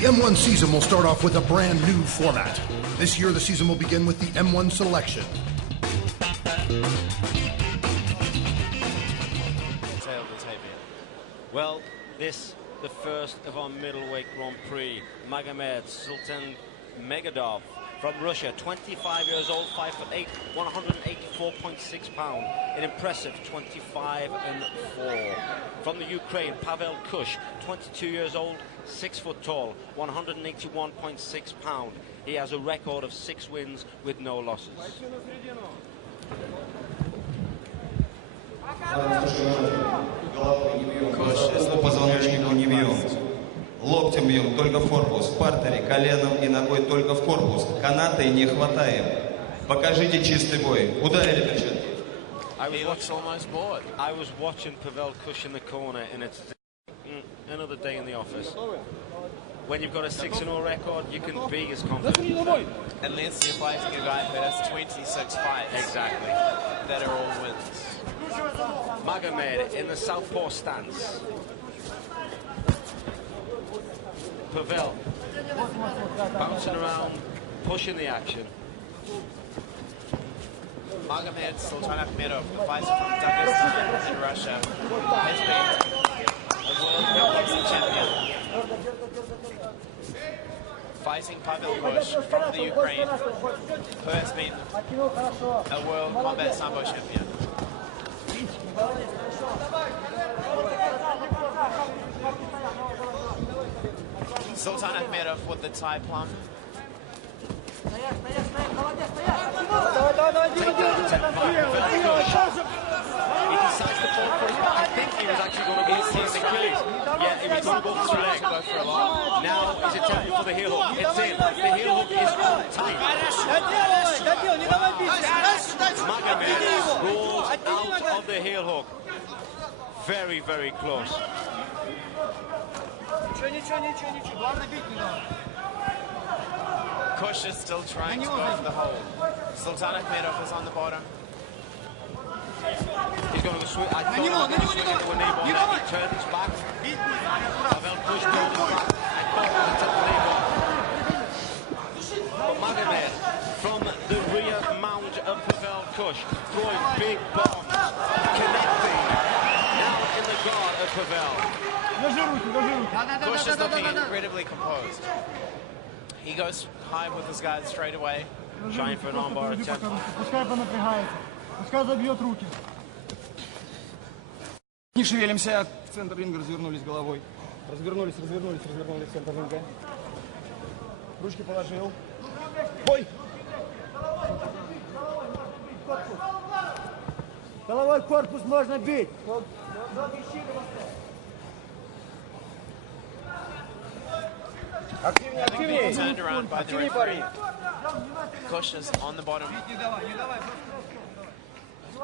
The M1 season will start off with a brand new format. This year, the season will begin with the M1 selection. Well, this the first of our middleweight Grand Prix. MagomedSultanAxmedov from Russia, 25 years old, 5'8", 184.6 pounds, an impressive 25-4. From the Ukraine, PavelKush, 22 years old, 6 foot tall, 181.6 pounds. He has a record of 6 wins with no losses. Kush, если позвоночнику не бьем, локтем бьем только в корпус, в партере, коленом и ногой только в корпус, канаты не хватаем. Покажите чистый бой. Ударили перчатки. He looks almost bored. I was watching PavelKush in the corner, and it's another day in the office. When you've got a 6-0 record, you can be as confident. Unless you're fighting a guy who has 26 fights. Exactly. That are all wins. Magomed in the southpaw stance. Pavel bouncing around, pushing the action. MagomedSultanAxmedov, the fighter from Dagestan in Russia, has been a world kickboxing champion. Fighting PavelKush from the Ukraine, who has been a world combat sambo champion. SultanAxmedov with the Thai plum. He decides to fall for it. I think he was actually going to go for his Achilles. Yeah, he was going to go for the leg. Now he's attempting for the heel hook. It's in. The heel hook is tight. Magomed rolls out of the heel hook. Very, very close. Kush is still trying to go for the hold. SultanAxmedov is on the bottom. He's going to swing. I thought he was going to swing into a knee ball. He turns back. PavelKush turns back. I thought it was a knee ball. But Magomed from the rear mount of PavelKush, throwing big bombs, connecting. Now in the guard of Pavel. Kush is looking incredibly composed. He goes high with his guard straight away. Trying for an armbar attempt. Не шевелимся, в центр ринга развернулись головой. Развернулись, развернулись, развернулись в центр ринга. Ручки положил. Бой! Головой корпус можно бить. Being turned around by the referee. Kush is on the bottom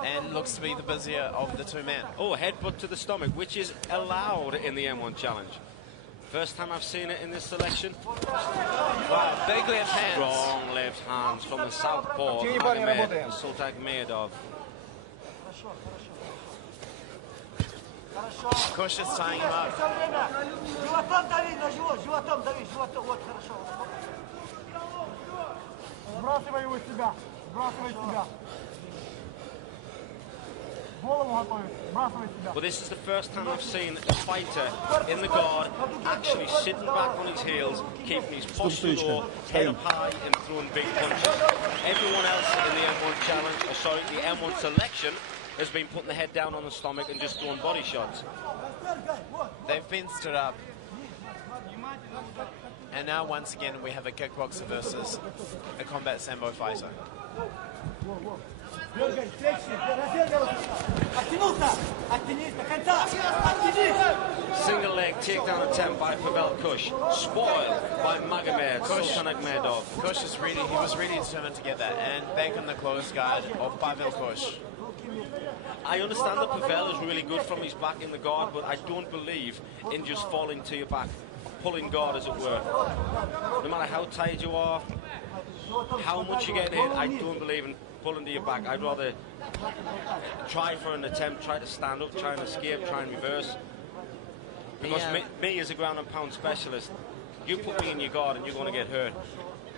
and looks to be the busier of the two men. Oh, headbutt to the stomach, which is allowed in the M1 challenge. First time I've seen it in this selection. Wow, big left hands. Strong left hands from the southpaw, MagomedSultanAxmedov. Kush is tying him up. Сбрасывай его с себя. Сбрасывай себя. Well, this is the first time I've seen a fighter in the guard actually sitting back on his heels, keeping his posture low, head up high, and throwing big punches. Everyone else in the M1 challenge, or sorry, the M1 selection, has been putting the head down on the stomach and just throwing body shots. They've been stood up. And now once again we have a kickboxer versus a combat sambo fighter. Single leg takedown attempt by PavelKush, spoiled by MagomedSultanAxmedov. Kush is he was really determined to get that, and back in the close guard of PavelKush. I understand that Pavel is really good from his back in the guard, but I don't believe in just falling to your back, pulling guard as it were. No matter how tired you are, how much you get hit, I don't believe in pulling to your back. I'd rather try for an attempt, try to stand up, try and escape, try and reverse. Because me as a ground and pound specialist, You put me in your guard and you're going to get hurt.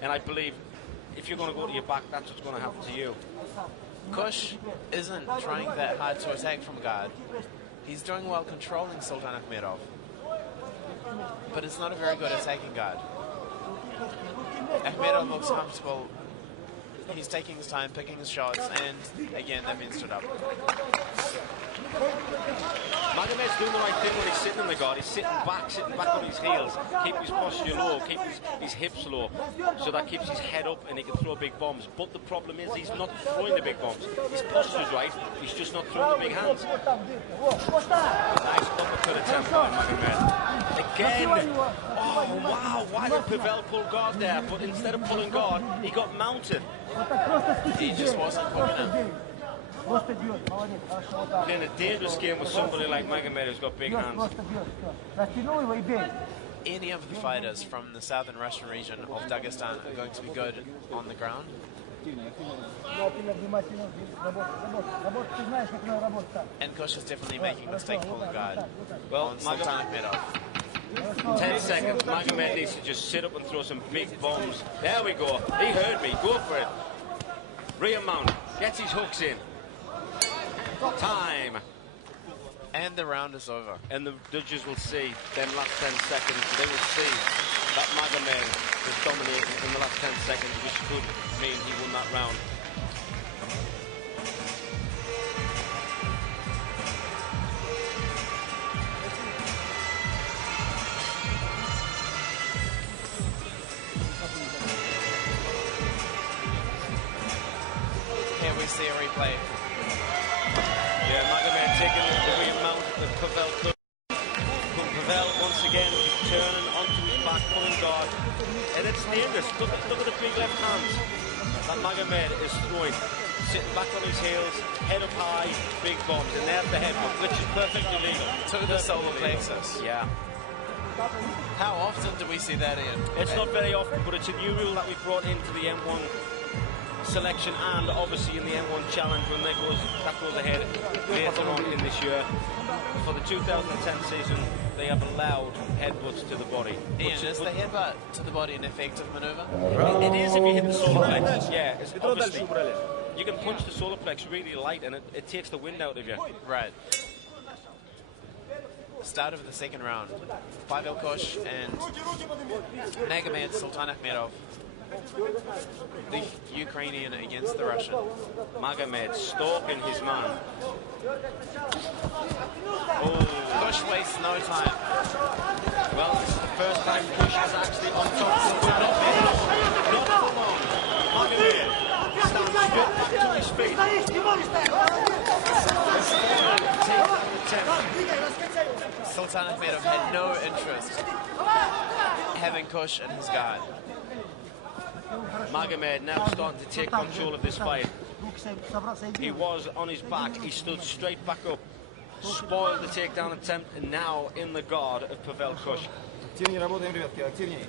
And I believe if you're going to go to your back, that's what's going to happen to you. Kush isn't trying that hard to attack from guard. He's doing well controlling SultanAxmedov, but it's not a very good attacking guard. Akhmedov looks comfortable. He's taking his time, picking his shots, and again, they've been stood up. Magomed's doing the right thing when he's sitting in the guard. He's sitting back on his heels, keep his posture low, keep his hips low, so that keeps his head up and he can throw big bombs. But the problem is he's not throwing the big bombs. His posture's right, he's just not throwing the big hands. Nice uppercut attempt by Magomed. Again. Oh, wow, why did Pavel pull guard there? But instead of pulling guard, he got mounted. He just wasn't quick enough. Playing a dangerous game with somebody like Magomed who's got big hands. Any of the fighters from the southern Russian region of Dagestan are going to be good on the ground. And Kush is definitely making a mistake pulling guard. Well, on SultanAxmedov. 10 seconds. Magomed needs to just sit up and throw some big bombs. There we go. He heard me. Go for it. Rear mount. Gets his hooks in. Time. And the round is over. And the judges will see them last 10 seconds. They will see that Magomed was dominating in the last 10 seconds, which could mean he won that round. Here we see a replay. Yeah, Magomed taking the rear mount of PavelKush. Pavel once again turning onto his back, pulling guard. And it's dangerous. Look at the big left hands that Magomed is throwing. Sitting back on his heels, head up high, big bombs. And there's the headbutt, which is perfectly legal. To the solar plexus. Yeah. How often do we see that, Ian? It's not very often, but it's a new rule that we brought into the M1 selection and obviously in the M1 challenge when that goes ahead later on in this year. For the 2010 season, they have allowed headbutts to the body. Ian, is the headbutt to the body an effective maneuver? It is if you hit the solar plex. Yeah, it's obviously. You can punch the solar plex really light and it takes the wind out of you. Right. Start of the second round. PavelKush and MagomedSultanAxmedov. The Ukrainian against the Russian. Magomed stalking his man. Oh, Kush wastes no time. Well, this is the first time Kush is actually on top of SultanAxmedov. Not for long. Magomed stands straight back to his feet. SultanAxmedov had no interest having Kush in his guard. Magomed now starting to take control of this fight. He was on his back, he stood straight back up, spoiled the takedown attempt, and now in the guard of PavelKush. Активнее работаем, ребятки, активнее.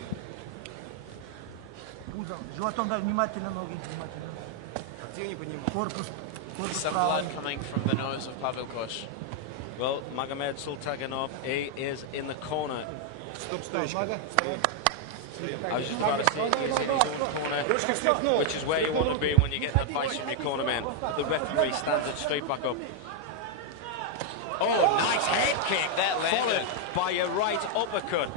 Животом дай внимательно ноги, внимательно. Активнее поднимай. Корпус Some blood coming from the nose of PavelKush. Well, MagomedSultanAxmedov, he is in the corner. Стоп, стоечка. I was just about to say, he is in his own corner, which is where you want to be when you get advice from your corner man. The referee stands it straight back up. Oh, nice head kick. That landed. Followed by a right uppercut.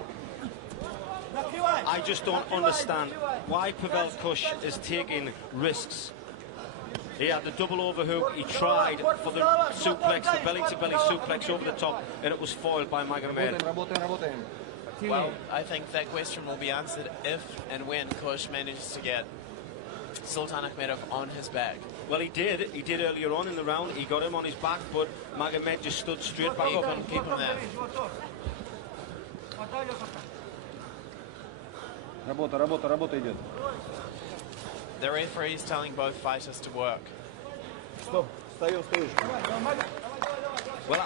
I just don't understand why PavelKush is taking risks. He had the double overhook, he tried for the suplex, the belly-to-belly suplex over the top, and it was foiled by Magomed. Работаем. Well, I think that question will be answered if and when Kush manages to get SultanAxmedov on his back. Well, he did earlier on in the round. He got him on his back, but Magomed just stood straight back He up. couldn't keep him there. Работа идет. The referee is telling both fighters to work. Стоп, встаем, стоечка. Well,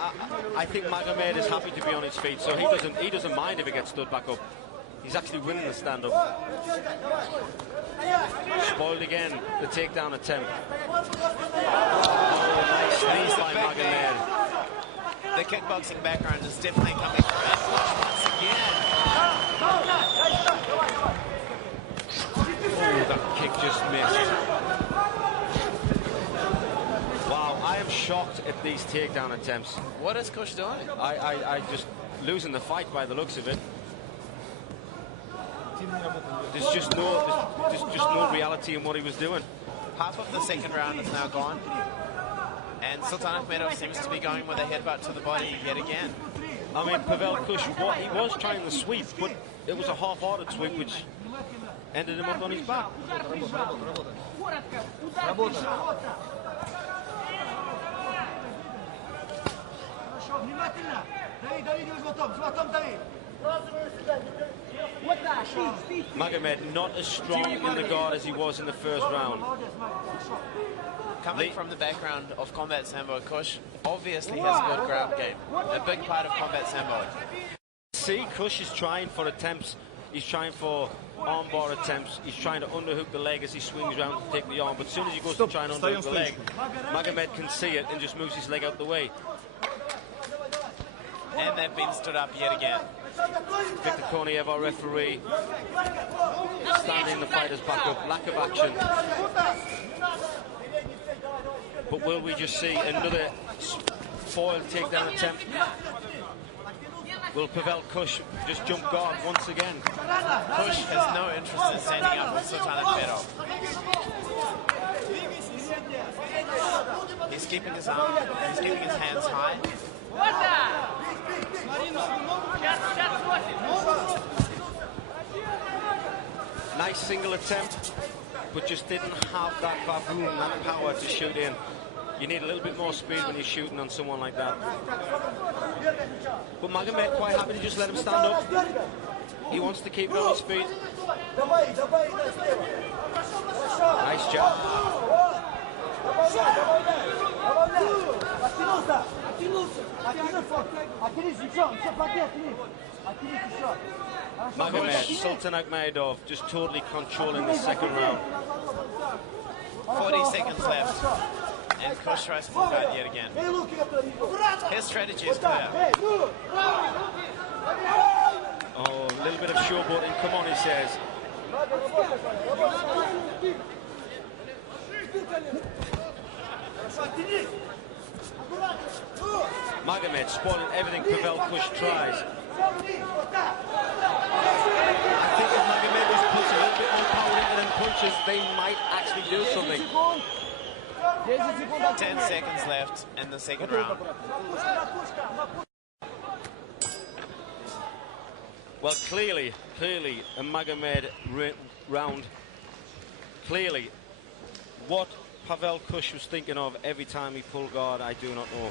I think Magomed is happy to be on his feet, so he doesn't mind if he gets stood back up. He's actually winning the stand-up. Spoiled again, the takedown attempt. Oh, nice sneeze by Magomed. The kickboxing background is definitely coming through. And Kush once again. shocked at these takedown attempts. What is Kush doing? I just losing the fight by the looks of it. There's just no reality in what he was doing. Half of the second round is now gone. And SultanAxmedov seems to be going with a headbutt to the body yet again. I mean, PavelKush, he was trying the sweep, but it was a half-hearted sweep, which ended him up on his back. Magomed not as strong in the guard as he was in the first round. Coming from the background of combat sambo, Kush obviously has a good ground game. A big part of combat sambo. See, Kush is trying for attempts. He's trying for armbar attempts. He's trying to underhook the leg as he swings around to take the arm. But as soon as he goes to try and underhook the leg, Magomed can see it and just moves his leg out the way. And they've been stood up yet again. Victor Korniev, our referee, standing the fighters back up. Lack of action. But will we just see another foiled takedown attempt? Will PavelKush just jump guard once again? Kush has no interest in standing up with SultanAxmedov. He's keeping his hands high. Nice single attempt, but just didn't have that baboon, that power to shoot in. You need a little bit more speed when you're shooting on someone like that. But Magomed quite happy to just let him stand up. He wants to keep it on his feet. Nice jab. MagomedSultanAxmedov just totally controlling the second round. 40 seconds left. And Kush tries to pull guard yet again. His strategy is clear. Oh, a little bit of showboating. Come on, he says. Magomed spoiling everything PavelKush tries. I think if Magomed was puts a little bit more power into them punches, they might actually do something. 10 seconds left in the second round. Well, clearly a Magomed round. Clearly, what PavelKush was thinking of every time he pulled guard, I do not know.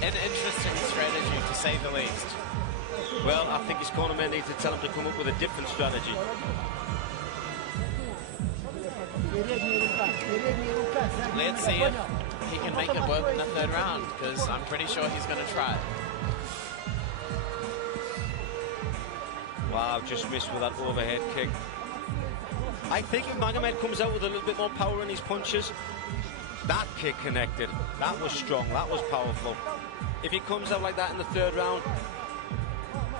An interesting strategy, to say the least. Well, I think his cornermen need to tell him to come up with a different strategy. Let's see if he can make it work in the third round, because I'm pretty sure he's going to try. Wow, just missed with that overhead kick. I think if Magomed comes out with a little bit more power in his punches, that kick connected. That was strong, that was powerful. If he comes out like that in the third round,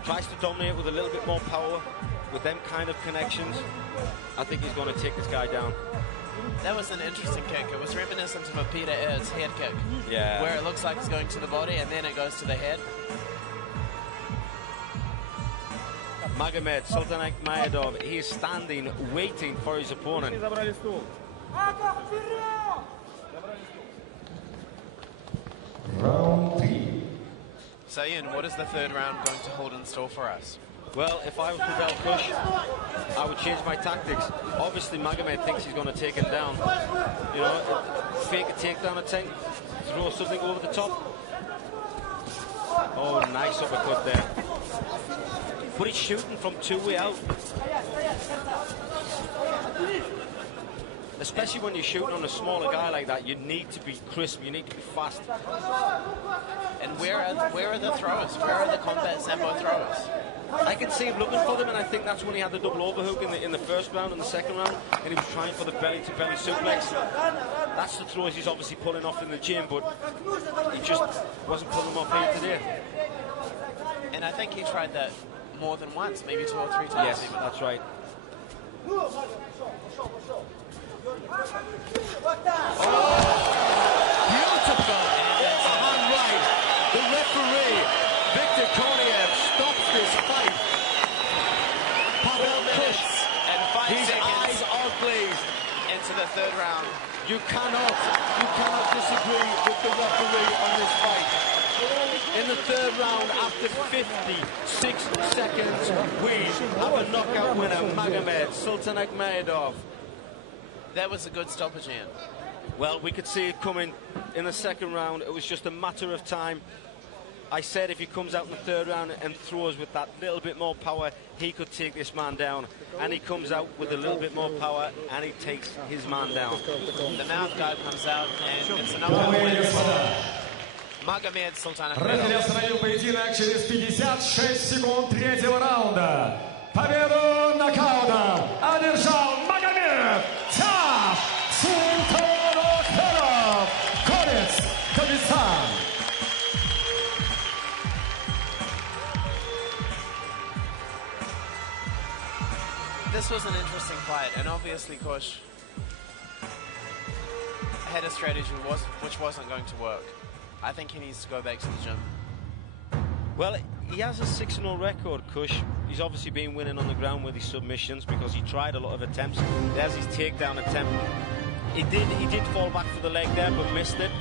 tries to dominate with a little bit more power, with them kind of connections, I think he's going to take this guy down. That was an interesting kick. It was reminiscent of a Peter Ayers head kick. Yeah. Where it looks like it's going to the body and then it goes to the head. MagomedSultanAxmedov, he is standing, waiting for his opponent. Round 3. So Ian, what is the third round going to hold in store for us? Well, if I was PavelKush, I would change my tactics. Obviously, Magomed thinks he's going to take him down. You know, fake a takedown attempt, throw something over the top. Oh, nice uppercut there. But he's shooting from two-way out. Especially when you're shooting on a smaller guy like that, you need to be crisp, you need to be fast. And where are the throwers? Where are the combat sambo throwers? I can see him looking for them, and I think that's when he had the double overhook in the first round and the second round, and he was trying for the belly-to-belly suplex. That's the throws he's obviously pulling off in the gym, but he just wasn't pulling them off here today. And I think he tried that more than once, maybe 2 or 3 times. Yes, even. that's right. Beautiful. And right. The referee, Viktor Koniev, stops this fight. PavelKush, and 5 his seconds eyes are glazed. into the third round. You cannot disagree with the referee on this fight. In the third round, after 56 seconds, we have a knockout winner, MagomedSultanAxmedov. That was a good stoppage, Ian. Well, we could see it coming in the second round. It was just a matter of time. I said if he comes out in the third round and throws with that little bit more power, he could take this man down. And he comes out with a little bit more power and he takes his man down. The mouth guard comes out and it's another win for MagomedSultanAxmedov. Разделяется поединок через 56 секунд третьего раунда. Победу нокаутом одержал MagomedSultanAxmedov, Конец, Дагестан. This was an interesting fight, and obviously Kush had a strategy which wasn't going to work. I think he needs to go back to the gym. Well, he has a 6-0 record, Kush. He's obviously been winning on the ground with his submissions because he tried a lot of attempts. There's his takedown attempt. He did fall back for the leg there, but missed it.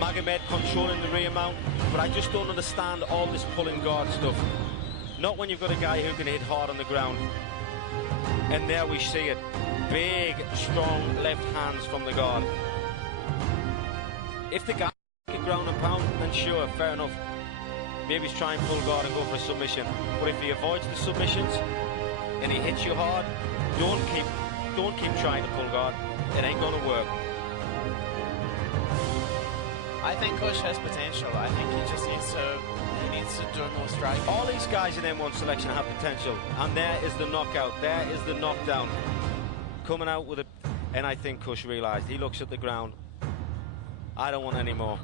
Magomed controlling the rear mount, but I just don't understand all this pulling guard stuff. Not when you've got a guy who can hit hard on the ground. And there we see it. Big, strong left hands from the guard. If the guy can ground and pound, then sure, fair enough. Maybe he's trying full guard and go for a submission. But if he avoids the submissions and he hits you hard, don't keep trying to pull guard. It ain't gonna work. I think Kush has potential. I think he just needs to do more striking. All these guys in M1 selection have potential, and there is the knockout. There is the knockdown. Coming out with it, and I think Kush realised. He looks at the ground. I don't want any more.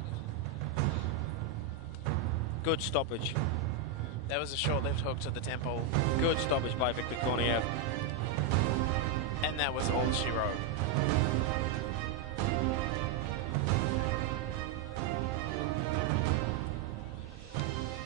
Good stoppage. That was a short left hook to the temple. Good stoppage by Viktor Koniev. And that was all she wrote.